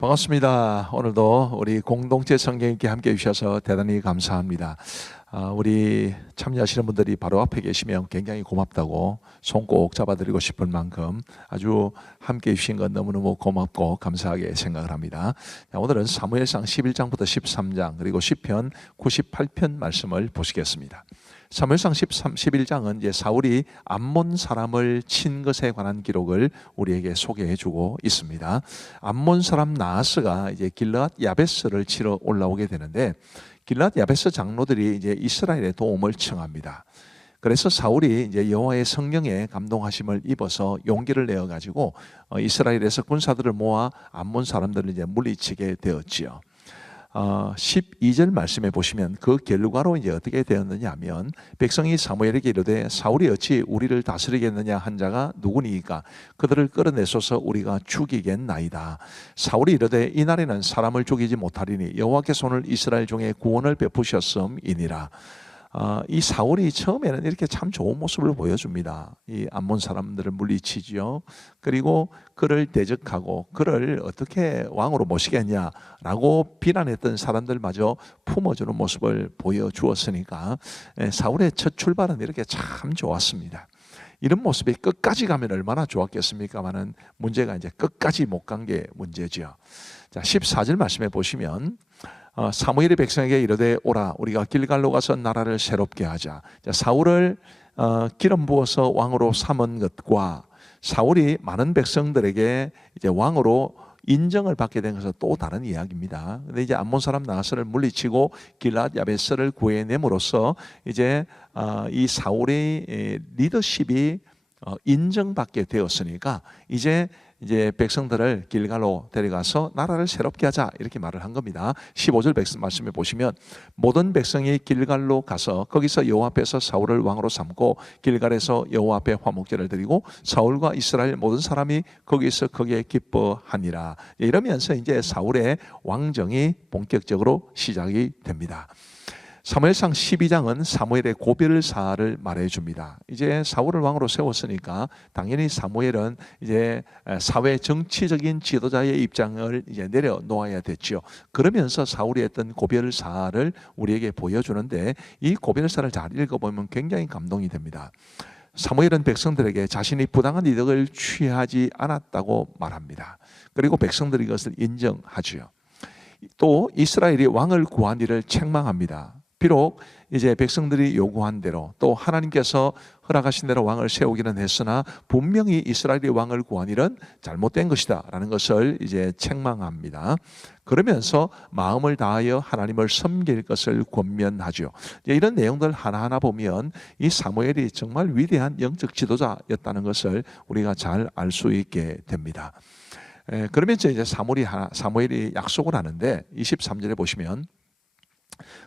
반갑습니다. 오늘도 우리 공동체 성경 읽기 함께 해주셔서 대단히 감사합니다. 우리 참여하시는 분들이 바로 앞에 계시면 굉장히 고맙다고 손 꼭 잡아드리고 싶을 만큼 아주 함께 해주신 건 너무너무 고맙고 감사하게 생각을 합니다. 오늘은 사무엘상 11장부터 13장 그리고 시편 98편 말씀을 보시겠습니다. 사무엘상 11장은 이제 사울이 암몬 사람을 친 것에 관한 기록을 우리에게 소개해주고 있습니다. 암몬 사람 나하스가 이제 길르앗 야베스를 치러 올라오게 되는데 길르앗 야베스 장로들이 이제 이스라엘의 도움을 청합니다. 그래서 사울이 이제 여호와의 성령에 감동하심을 입어서 용기를 내어 가지고 이스라엘에서 군사들을 모아 암몬 사람들을 이제 물리치게 되었지요. 12절 말씀에 보시면 그 결과로 이제 어떻게 되었느냐 하면 백성이 사무엘에게 이르되 사울이 어찌 우리를 다스리겠느냐 한 자가 누구니이까 그들을 끌어내소서 우리가 죽이겠나이다. 사울이 이르되 이날에는 사람을 죽이지 못하리니 여호와께서 손을 이스라엘 중에 구원을 베푸셨음이니라. 이 사울이 처음에는 이렇게 참 좋은 모습을 보여줍니다. 이 암몬 사람들을 물리치지요. 그리고 그를 대적하고 그를 어떻게 왕으로 모시겠냐라고 비난했던 사람들마저 품어주는 모습을 보여주었으니까 사울의 첫 출발은 이렇게 참 좋았습니다. 이런 모습이 끝까지 가면 얼마나 좋았겠습니까마는 문제가 이제 끝까지 못 간 게 문제죠. 자, 14절 말씀에 보시면 사무엘이 백성에게 이르되 오라 우리가 길갈로 가서 나라를 새롭게 하자. 자, 사울을 기름 부어서 왕으로 삼은 것과 사울이 많은 백성들에게 이제 왕으로 인정을 받게 된 것은 또 다른 이야기입니다. 근데 이제 암몬 사람 나하스를 물리치고 길르앗 야베스를 구해냄으로써 이제 이 사울의 리더십이 인정받게 되었으니까 이제 백성들을 길갈로 데려가서 나라를 새롭게 하자 이렇게 말을 한 겁니다. 15절 말씀에 보시면 모든 백성이 길갈로 가서 거기서 여호와 앞에서 사울을 왕으로 삼고 길갈에서 여호와 앞에 화목제를 드리고 사울과 이스라엘 모든 사람이 거기에 기뻐하니라. 이러면서 이제 사울의 왕정이 본격적으로 시작이 됩니다. 사무엘상 12장은 사무엘의 고별사를 말해줍니다. 이제 사울을 왕으로 세웠으니까 당연히 사무엘은 이제 사회 정치적인 지도자의 입장을 이제 내려놓아야 됐죠. 그러면서 사울이 했던 고별사를 우리에게 보여주는데 이 고별사를 잘 읽어보면 굉장히 감동이 됩니다. 사무엘은 백성들에게 자신이 부당한 이득을 취하지 않았다고 말합니다. 그리고 백성들이 이것을 인정하죠. 또 이스라엘이 왕을 구한 일을 책망합니다. 비록 이제 백성들이 요구한 대로 또 하나님께서 허락하신 대로 왕을 세우기는 했으나 분명히 이스라엘이 왕을 구한 일은 잘못된 것이다 라는 것을 이제 책망합니다. 그러면서 마음을 다하여 하나님을 섬길 것을 권면하죠. 이런 내용들 하나하나 보면 이 사무엘이 정말 위대한 영적 지도자였다는 것을 우리가 잘 알 수 있게 됩니다. 그러면서 이제 사무엘이 약속을 하는데 23절에 보시면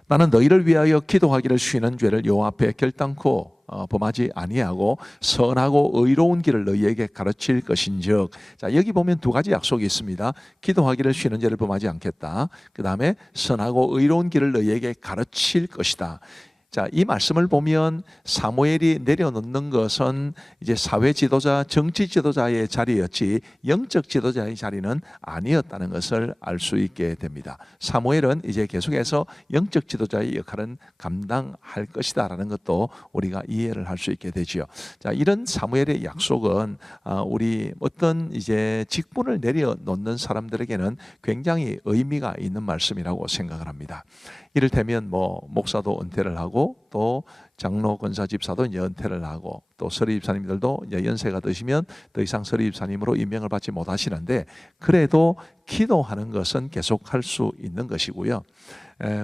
나는 너희를 위하여 기도하기를 쉬는 죄를 여호와 앞에 결단코 범하지 아니하고 선하고 의로운 길을 너희에게 가르칠 것인즉. 자, 여기 보면 두 가지 약속이 있습니다. 기도하기를 쉬는 죄를 범하지 않겠다. 그 다음에 선하고 의로운 길을 너희에게 가르칠 것이다. 자, 이 말씀을 보면 사무엘이 내려놓는 것은 이제 사회 지도자, 정치 지도자의 자리였지 영적 지도자의 자리는 아니었다는 것을 알 수 있게 됩니다. 사무엘은 이제 계속해서 영적 지도자의 역할은 감당할 것이다라는 것도 우리가 이해를 할 수 있게 되지요. 자, 이런 사무엘의 약속은 우리 어떤 이제 직분을 내려놓는 사람들에게는 굉장히 의미가 있는 말씀이라고 생각을 합니다. 이를테면 목사도 은퇴를 하고 또 장로 권사 집사도 이제 은퇴를 하고 또 서리 집사님들도 이제 연세가 드시면 더 이상 서리 집사님으로 임명을 받지 못하시는데 그래도 기도하는 것은 계속할 수 있는 것이고요.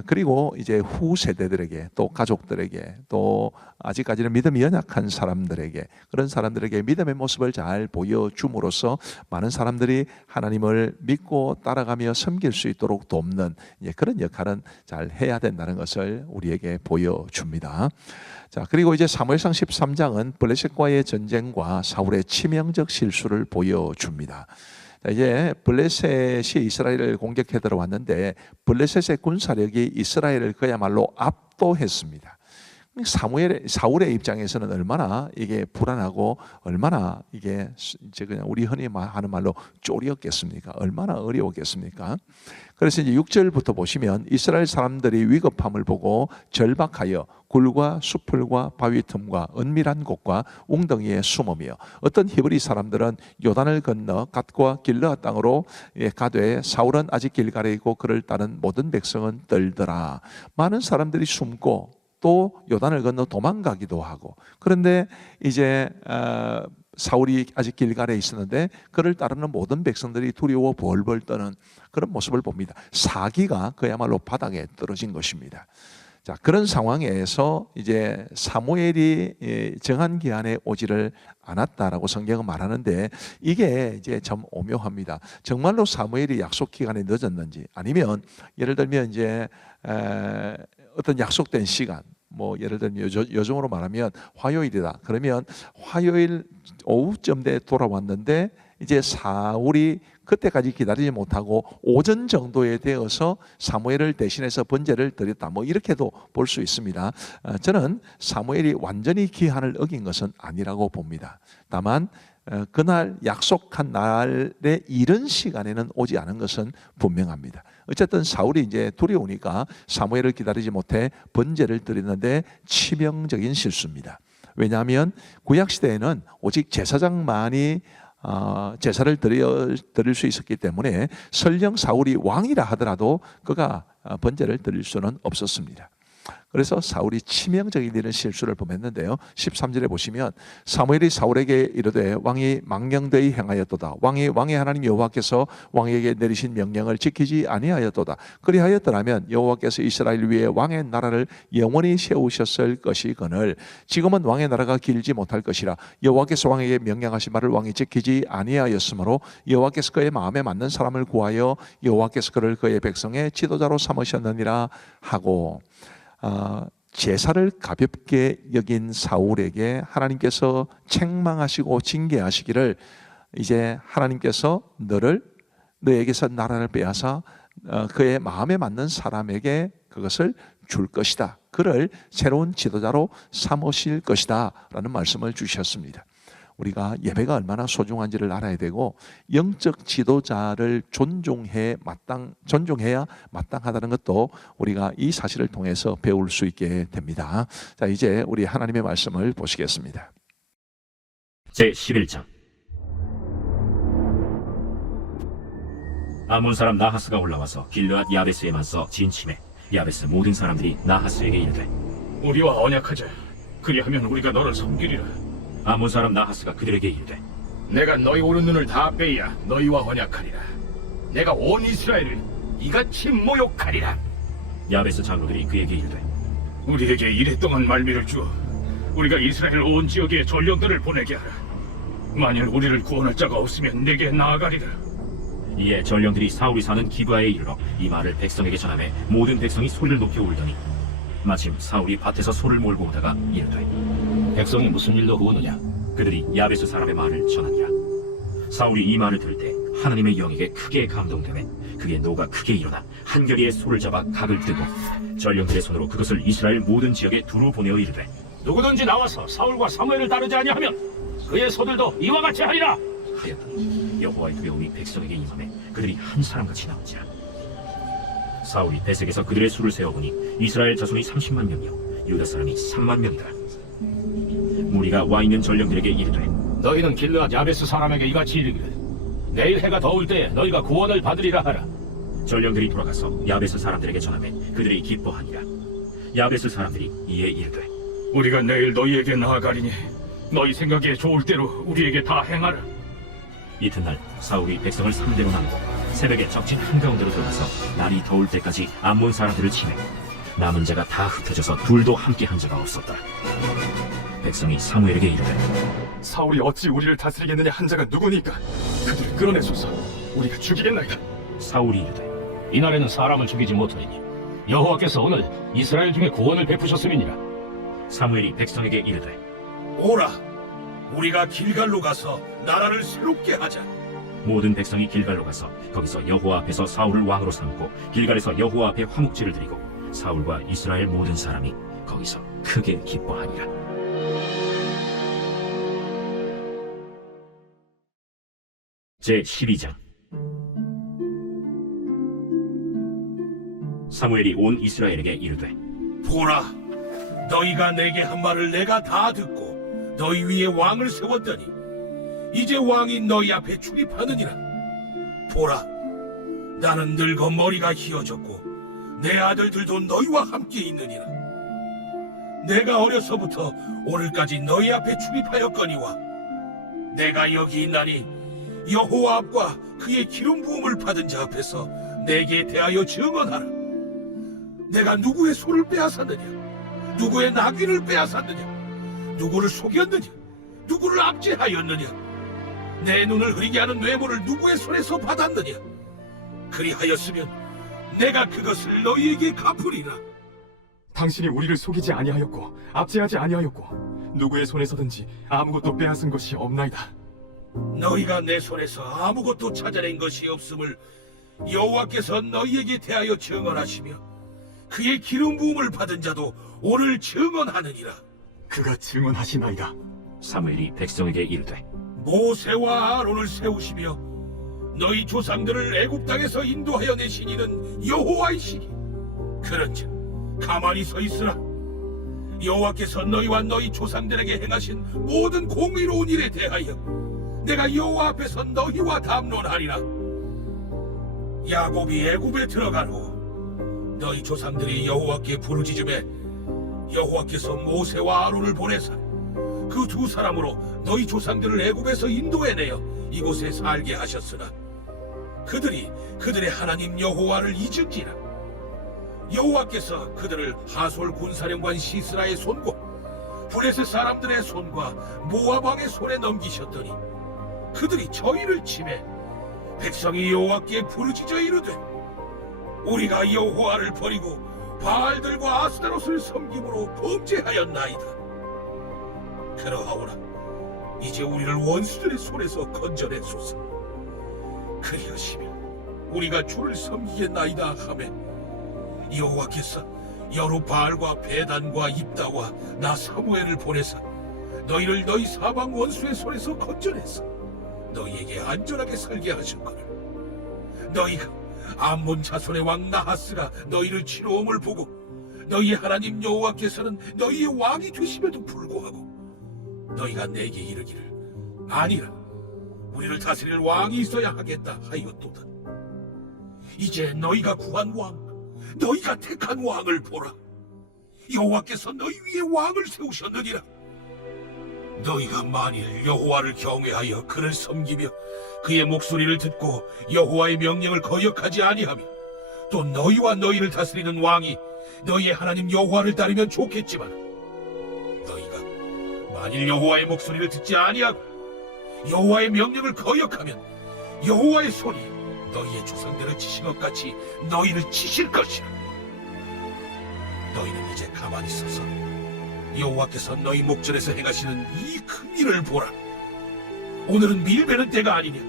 그리고 이제 후 세대들에게 또 가족들에게 또 아직까지는 믿음이 연약한 사람들에게 그런 사람들에게 믿음의 모습을 잘 보여줌으로써 많은 사람들이 하나님을 믿고 따라가며 섬길 수 있도록 돕는 그런 역할은 잘 해야 된다는 것을 우리에게 보여줍니다. 자, 그리고 이제 사무엘상 13장은 블레셋과의 전쟁과 사울의 치명적 실수를 보여줍니다. 이제 블레셋이 이스라엘을 공격해 들어왔는데 블레셋의 군사력이 이스라엘을 그야말로 압도했습니다. 사울의 입장에서는 얼마나 이게 불안하고 얼마나 이게 이제 그냥 우리 흔히 하는 말로 쫄이었겠습니까? 얼마나 어려웠겠습니까? 그래서 이제 6절부터 보시면 이스라엘 사람들이 위급함을 보고 절박하여 굴과 수풀과 바위 틈과 은밀한 곳과 웅덩이에 숨으며 어떤 히브리 사람들은 요단을 건너 갓과 길르앗 땅으로 가되 사울은 아직 길갈에 있고 그를 따른 모든 백성은 떨더라. 많은 사람들이 숨고 또 요단을 건너 도망가기도 하고, 그런데 이제 사울이 아직 길갈에 있었는데 그를 따르는 모든 백성들이 두려워 벌벌 떠는 그런 모습을 봅니다. 사기가 그야말로 바닥에 떨어진 것입니다. 자, 그런 상황에서 이제 사무엘이 정한 기한에 오지를 않았다라고 성경은 말하는데, 이게 이제 참 오묘합니다. 정말로 사무엘이 약속 기간에 늦었는지, 아니면 예를 들면 이제 어떤 약속된 시간, 뭐 예를 들면 요즘으로 말하면 화요일이다. 그러면 화요일 오후쯤에 돌아왔는데 이제 사울이 그때까지 기다리지 못하고 오전 정도에 되어서 사무엘을 대신해서 번제를 드렸다. 뭐 이렇게도 볼 수 있습니다. 저는 사무엘이 완전히 기한을 어긴 것은 아니라고 봅니다. 다만 그날 약속한 날의 이른 시간에는 오지 않은 것은 분명합니다. 어쨌든 사울이 이제 두려우니까 사무엘을 기다리지 못해 번제를 드렸는데 치명적인 실수입니다. 왜냐하면 구약 시대에는 오직 제사장만이 제사를 드릴 수 있었기 때문에 설령 사울이 왕이라 하더라도 그가 번제를 드릴 수는 없었습니다. 그래서 사울이 치명적인 이런 실수를 범했는데요. 13절에 보시면 사무엘이 사울에게 이르되 왕이 망령되이 행하였도다. 왕의 하나님 여호와께서 왕에게 내리신 명령을 지키지 아니하였도다. 그리하였더라면 여호와께서 이스라엘 위에 왕의 나라를 영원히 세우셨을 것이거늘 지금은 왕의 나라가 길지 못할 것이라. 여호와께서 왕에게 명령하신 말을 왕이 지키지 아니하였으므로 여호와께서 그의 마음에 맞는 사람을 구하여 여호와께서 그를 그의 백성의 지도자로 삼으셨느니라 하고, 제사를 가볍게 여긴 사울에게 하나님께서 책망하시고 징계하시기를, 이제 하나님께서 너에게서 나라를 빼앗아 그의 마음에 맞는 사람에게 그것을 줄 것이다. 그를 새로운 지도자로 삼으실 것이다 라는 말씀을 주셨습니다. 우리가 예배가 얼마나 소중한지를 알아야 되고 영적 지도자를 존중해야 마땅하다는 것도 우리가 이 사실을 통해서 배울 수 있게 됩니다. 자, 이제 우리 하나님의 말씀을 보시겠습니다. 제11장. 아몬 사람 나하스가 올라와서 길르앗 야베스에 맞서 진침해 야베스 모든 사람들이 나하스에게 이르되 우리와 언약하자. 그리하면 우리가 너를 섬기리라. 아몬 사람 나하스가 그들에게 이르되 내가 너희 오른눈을 다 빼야 너희와 언약하리라. 내가 온 이스라엘을 이같이 모욕하리라. 야베스 장로들이 그에게 이르되 우리에게 이랫동안 말미를 주어 우리가 이스라엘 온 지역에 전령들을 보내게 하라. 만일 우리를 구원할 자가 없으면 내게 나아가리라. 이에 전령들이 사울이 사는 기브아에 이르러 이 말을 백성에게 전하매 모든 백성이 소리를 높여 울더니 마침 사울이 밭에서 소를 몰고 오다가 이르되 백성이 무슨 일로 우느냐? 그들이 야베스 사람의 말을 전하니라. 사울이 이 말을 들을 때 하나님의 영에게 크게 감동되매 그의 노가 크게 일어나 한결이의 소를 잡아 각을 뜨고 전령들의 손으로 그것을 이스라엘 모든 지역에 두루 보내어 이르되 누구든지 나와서 사울과 사무엘을 따르지 아니하면 그의 소들도 이와 같이 하리라. 하였더니 여호와의 두려움이 백성에게 임하매 그들이 한 사람같이 나온지라. 사울이 베색에서 그들의 수를 세어보니 이스라엘 자손이 30만 명이요 유다 사람이 3만 명이더라. 무리가 와 있는 전령들에게 이르되 너희는 길르앗 야베스 사람에게 이같이 이르기를 내일 해가 더울 때 너희가 구원을 받으리라 하라. 전령들이 돌아가서 야베스 사람들에게 전하매 그들이 기뻐하니라. 야베스 사람들이 이에 이르되 우리가 내일 너희에게 나아가리니 너희 생각에 좋을 대로 우리에게 다 행하라. 이튿날 사울이 백성을 3대로 나누고 새벽에 적진 한가운데로 들어가서 날이 더울 때까지 암몬 사람들을 치매 남은 자가 다 흩어져서 둘도 함께 한 자가 없었더라. 백성이 사무엘에게 이르되 사울이 어찌 우리를 다스리겠느냐 한 자가 누구니까 그들을 끌어내소서. 우리가 죽이겠나이다. 사울이 이르되 이날에는 사람을 죽이지 못하리니 여호와께서 오늘 이스라엘 중에 구원을 베푸셨음이니라. 사무엘이 백성에게 이르되 오라, 우리가 길갈로 가서 나라를 새롭게 하자. 모든 백성이 길갈로 가서 거기서 여호와 앞에서 사울을 왕으로 삼고 길갈에서 여호와 앞에 화목제를 드리고 사울과 이스라엘 모든 사람이 거기서 크게 기뻐하니라. 제 12장. 사무엘이 온 이스라엘에게 이르되 보라, 너희가 내게 한 말을 내가 다 듣고 너희 위에 왕을 세웠더니 이제 왕이 너희 앞에 출입하느니라. 보라, 나는 늙어 머리가 희어졌고 내 아들들도 너희와 함께 있느니라. 내가 어려서부터 오늘까지 너희 앞에 출입하였거니와 내가 여기 있나니 여호와 앞과 그의 기름 부음을 받은 자 앞에서 내게 대하여 증언하라. 내가 누구의 소를 빼앗았느냐? 누구의 나귀를 빼앗았느냐? 누구를 속였느냐? 누구를 압제하였느냐? 내 눈을 흐리게 하는 뇌물을 누구의 손에서 받았느냐? 그리하였으면 내가 그것을 너희에게 갚으리라. 당신이 우리를 속이지 아니하였고 압제하지 아니하였고 누구의 손에서든지 아무것도 빼앗은 것이 없나이다. 너희가 내 손에서 아무것도 찾아낸 것이 없음을 여호와께서 너희에게 대하여 증언하시며 그의 기름 부음을 받은 자도 오늘 증언하느니라. 그가 증언하시나이다. 사무엘이 백성에게 이르되 모세와 아론을 세우시며 너희 조상들을 애굽 땅에서 인도하여 내신 이는 여호와이시니 그런즉 가만히 서 있으라. 여호와께서 너희와 너희 조상들에게 행하신 모든 공의로운 일에 대하여 내가 여호와 앞에서 너희와 담론하리라. 야곱이 애굽에 들어간 후 너희 조상들이 여호와께 부르짖음에 여호와께서 모세와 아론을 보내사 그 두 사람으로 너희 조상들을 애굽에서 인도해내어 이곳에 살게 하셨으나 그들이 그들의 하나님 여호와를 잊은지라. 여호와께서 그들을 하솔 군사령관 시스라의 손과 블레셋 사람들의 손과 모압 왕의 손에 넘기셨더니 그들이 저희를 치매 백성이 여호와께 부르짖어 이르되 우리가 여호와를 버리고 바알들과 아스타롯을 섬김으로 범죄하였나이다. 그러하오나 이제 우리를 원수들의 손에서 건져내소서. 그리하시면 우리가 주를 섬기겠나이다 하매 여호와께서 여루바알과 베단과 입다와 나 사무엘을 보내사 너희를 너희 사방 원수의 손에서 건져내서 너희에게 안전하게 살게 하셨거늘. 너희가 암몬 자손의 왕 나하스가 너희를 치러옴을 보고 너희의 하나님 여호와께서는 너희의 왕이 되심에도 불구하고 너희가 내게 이르기를 아니라 우리를 다스릴 왕이 있어야 하겠다 하였도다. 이제 너희가 구한 왕, 너희가 택한 왕을 보라. 여호와께서 너희 위에 왕을 세우셨느니라. 너희가 만일 여호와를 경외하여 그를 섬기며 그의 목소리를 듣고 여호와의 명령을 거역하지 아니하며 또 너희와 너희를 다스리는 왕이 너희의 하나님 여호와를 따르면 좋겠지만 너희가 만일 여호와의 목소리를 듣지 아니하고 여호와의 명령을 거역하면 여호와의 손이 너희의 조상들을 치신 것 같이 너희를 치실 것이라. 너희는 이제 가만히 서서 여호와께서 너희 목전에서 행하시는 이 큰 일을 보라. 오늘은 밀베는 때가 아니냐.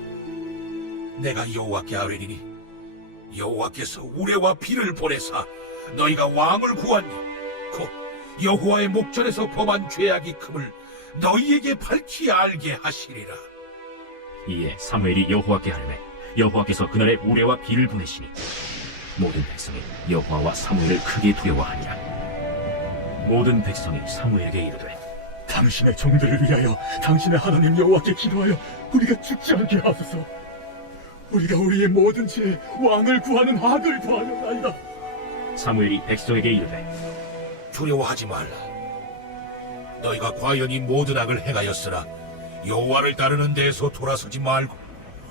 내가 여호와께 아뢰리니 여호와께서 우레와 비를 보내사 너희가 왕을 구하니 곧 여호와의 목전에서 범한 죄악이 큼을 너희에게 밝히 알게 하시리라. 이에 사무엘이 여호와께 하르매 여호와께서 그날에 우레와 비를 보내시니 모든 백성이 여호와와 사무엘을 크게 두려워하니라. 모든 백성이 사무엘에게 이르되 당신의 종들을 위하여 당신의 하나님 여호와께 기도하여 우리가 죽지 않게 하소서. 우리가 우리의 모든 죄에 왕을 구하는 악을 구하였나이다. 사무엘이 백성에게 이르되 두려워하지 말라. 너희가 과연 이 모든 악을 행하였으나 여호와를 따르는 데에서 돌아서지 말고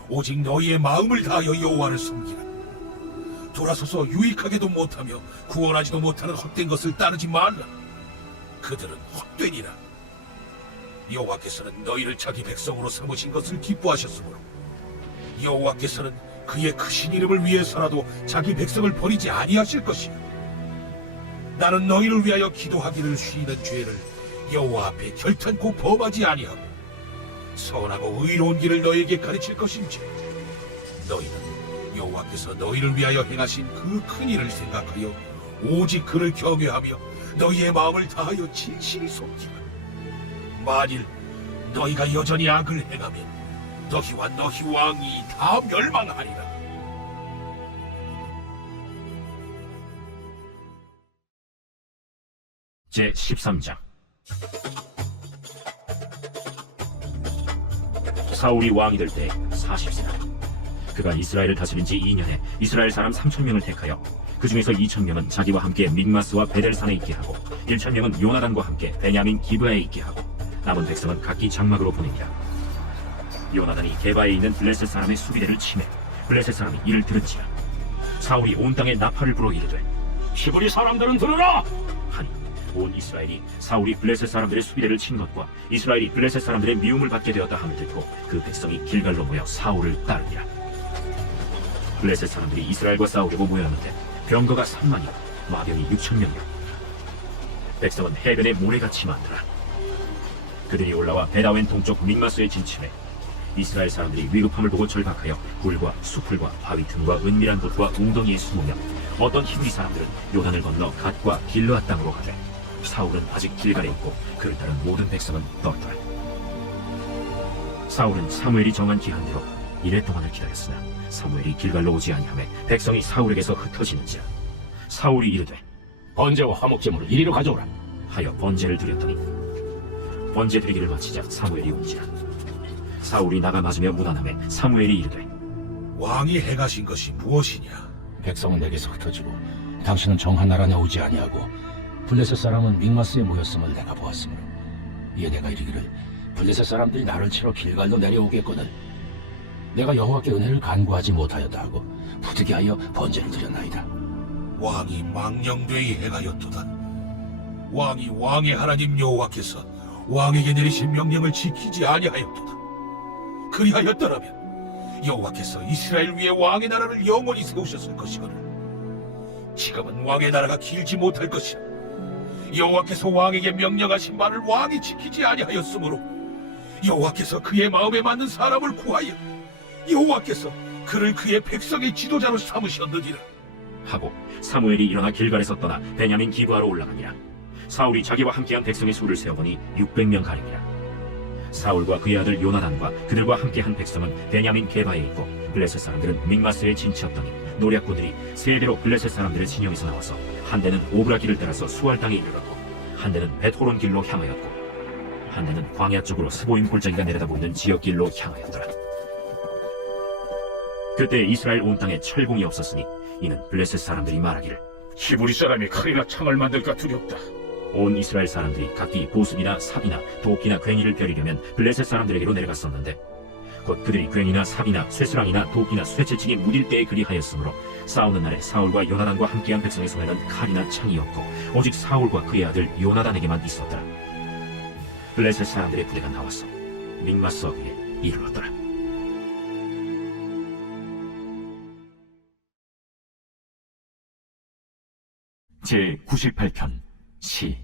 오직 너희의 마음을 다하여 여호와를 섬기라. 돌아서서 유익하게도 못하며 구원하지도 못하는 헛된 것을 따르지 말라. 그들은 헛되니라. 여호와께서는 너희를 자기 백성으로 삼으신 것을 기뻐하셨으므로 여호와께서는 그의 크신 이름을 위해서라도 자기 백성을 버리지 아니하실 것이요 나는 너희를 위하여 기도하기를 쉬는 죄를 여호와 앞에 결탄코 범하지 아니하고 선하고 의로운 길을 너희에게 가르칠 것인지 너희는 여호와께서 너희를 위하여 행하신 그 큰 일을 생각하여 오직 그를 경외하며 너희의 마음을 다하여 진실히 섬기라. 만일 너희가 여전히 악을 행하면 너희와 너희 왕이 다 멸망하리라. 제 13장. 사울이 왕이 될 때 40세다. 그가 이스라엘을 다스린 지 2년에 이스라엘 사람 3,000명을 택하여 그 중에서 2,000명은 자기와 함께 믹마스와 베델산에 있게 하고 1,000명은 요나단과 함께 베냐민 기브아에 있게 하고 남은 백성은 각기 장막으로 보내니라. 요나단이 게바에 있는 블레셋 사람의 수비대를 치매 블레셋 사람이 이를 들은지라. 사울이 온 땅에 나팔을 불어 이르되 히브리 사람들은 들으라. 하니 온 이스라엘이 사울이 블레셋 사람들의 수비대를 친 것과 이스라엘이 블레셋 사람들의 미움을 받게 되었다 함을 듣고 그 백성이 길갈로 모여 사울을 따르니라. 블레셋 사람들이 이스라엘과 싸우려고 모였는데 병거가 3만이요 마병이 6,000명이요 백성은 해변에 모래같이 많더라. 그들이 올라와 베다웬 동쪽 믹마스에 진침해 이스라엘 사람들이 위급함을 보고 절박하여 굴과 수풀과 바위 틈과 은밀한 곳과 웅덩이에 숨으며 어떤 히브리 사람들은 요단을 건너 갓과 길르앗 땅으로 가되 사울은 아직 길갈에 있고 그를 따른 모든 백성은 떠더라. 사울은 사무엘이 정한 기한대로 이래 동안을 기다렸으나 사무엘이 길갈로 오지 아니하매 백성이 사울에게서 흩어지는지라. 사울이 이르되 번제와 화목제물을 이리로 가져오라. 하여 번제를 드렸더니 번제 드리기를 마치자 사무엘이 온지라. 사울이 나가 맞으며 무난함에 사무엘이 이르되 왕이 행하신 것이 무엇이냐? 백성은 내게서 흩어지고 당신은 정한 나라에 오지 아니하고 블레셋 사람은 믹마스에 모였음을 내가 보았으므로 이에 내가 이르기를 블레셋 사람들이 나를 치러 길갈로 내려오겠거늘 내가 여호와께 은혜를 간구하지 못하였다 하고 부득이하여 번제를 드렸나이다. 왕이 망령되이 행하였도다. 왕이 왕의 하나님 여호와께서 왕에게 내리신 명령을 지키지 아니하였도다. 그리하였더라면 여호와께서 이스라엘 위에 왕의 나라를 영원히 세우셨을 것이거늘 지금은 왕의 나라가 길지 못할 것이라. 여호와께서 왕에게 명령하신 말을 왕이 지키지 아니하였으므로 여호와께서 그의 마음에 맞는 사람을 구하여 여호와께서 그를 그의 백성의 지도자로 삼으셨느니라. 하고 사무엘이 일어나 길갈에서 떠나 베냐민 기브아로 올라가니라. 사울이 자기와 함께한 백성의 수를 세어보니 600명 가량이라. 사울과 그의 아들 요나단과 그들과 함께한 백성은 베냐민 게바에 있고 블레셋 사람들은 믹마스에 진치었더니 노략군들이 세 대로 블레셋 사람들의 진영에서 나와서 한 대는 오브라 길을 따라서 수알 땅에 이르렀고 한 대는 베토론 길로 향하였고 한 대는 광야 쪽으로 스보임 골짜기가 내려다 보이는 지역 길로 향하였더라. 그때 이스라엘 온 땅에 철공이 없었으니 이는 블레셋 사람들이 말하기를 히브리 사람이 칼이나 창을 만들까 두렵다. 온 이스라엘 사람들이 각기 보습이나 삽이나 도끼나 괭이를 벼리려면 블레셋 사람들에게로 내려갔었는데 곧 그들이 괭이나 삽이나 쇠스랑이나 도끼나 쇠채찍이 무딜 때에 그리하였으므로 싸우는 날에 사울과 요나단과 함께한 백성의 손에는 칼이나 창이 없고 오직 사울과 그의 아들 요나단에게만 있었더라. 블레셋 사람들의 부대가 나와서 믹마스 어귀에 이르렀더라. 제 98편 시.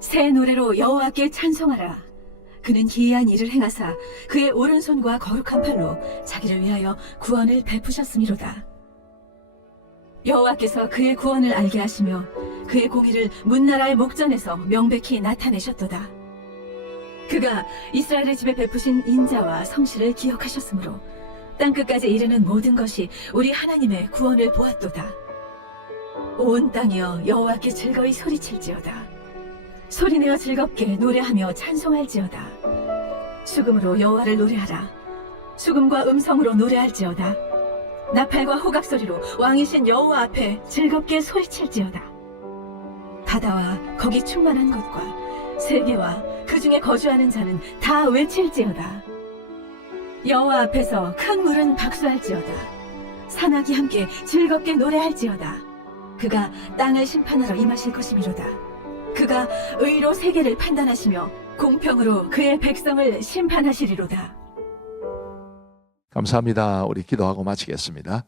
새 노래로 여호와께 찬송하라. 그는 기이한 일을 행하사 그의 오른손과 거룩한 팔로 자기를 위하여 구원을 베푸셨음이로다. 여호와께서 그의 구원을 알게 하시며 그의 공의를 문나라의 목전에서 명백히 나타내셨도다. 그가 이스라엘의 집에 베푸신 인자와 성실을 기억하셨으므로 땅끝까지 이르는 모든 것이 우리 하나님의 구원을 보았도다. 온 땅이여 여호와께 즐거이 소리칠지어다. 소리내어 즐겁게 노래하며 찬송할지어다. 수금으로 여호와를 노래하라. 수금과 음성으로 노래할지어다. 나팔과 호각소리로 왕이신 여호와 앞에 즐겁게 소리칠지어다. 바다와 거기 충만한 것과 세계와 그 중에 거주하는 자는 다 외칠지어다. 여호와 앞에서 큰 물은 박수할지어다. 산악이 함께 즐겁게 노래할지어다. 그가 땅을 심판하러 임하실 것이미로다. 그가 의로 세계를 판단하시며 공평으로 그의 백성을 심판하시리로다. 감사합니다. 우리 기도하고 마치겠습니다.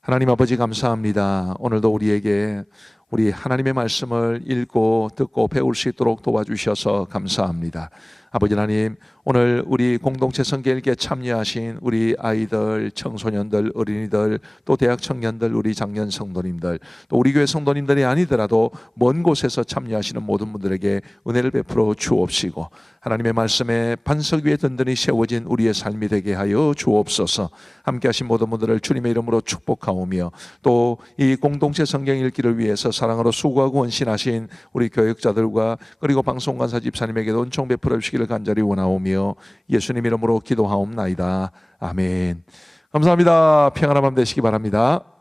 하나님 아버지 감사합니다. 오늘도 우리에게 우리 하나님의 말씀을 읽고 듣고 배울 수 있도록 도와주셔서 감사합니다. 아버지 하나님, 오늘 우리 공동체 성경일기에 참여하신 우리 아이들, 청소년들, 어린이들, 또 대학 청년들, 우리 장년 성도님들, 또 우리 교회 성도님들이 아니더라도 먼 곳에서 참여하시는 모든 분들에게 은혜를 베풀어 주옵시고, 하나님의 말씀에 반석 위에 든든히 세워진 우리의 삶이 되게 하여 주옵소서. 함께하신 모든 분들을 주님의 이름으로 축복하오며, 또 이 공동체 성경 읽기를 위해서 사랑으로 수고하고 헌신하신 우리 교역자들과 그리고 방송관사 집사님에게도 은총 베풀어 주시기를 간절히 원하오며 예수님 이름으로 기도하옵나이다. 아멘. 감사합니다. 평안한 밤 되시기 바랍니다.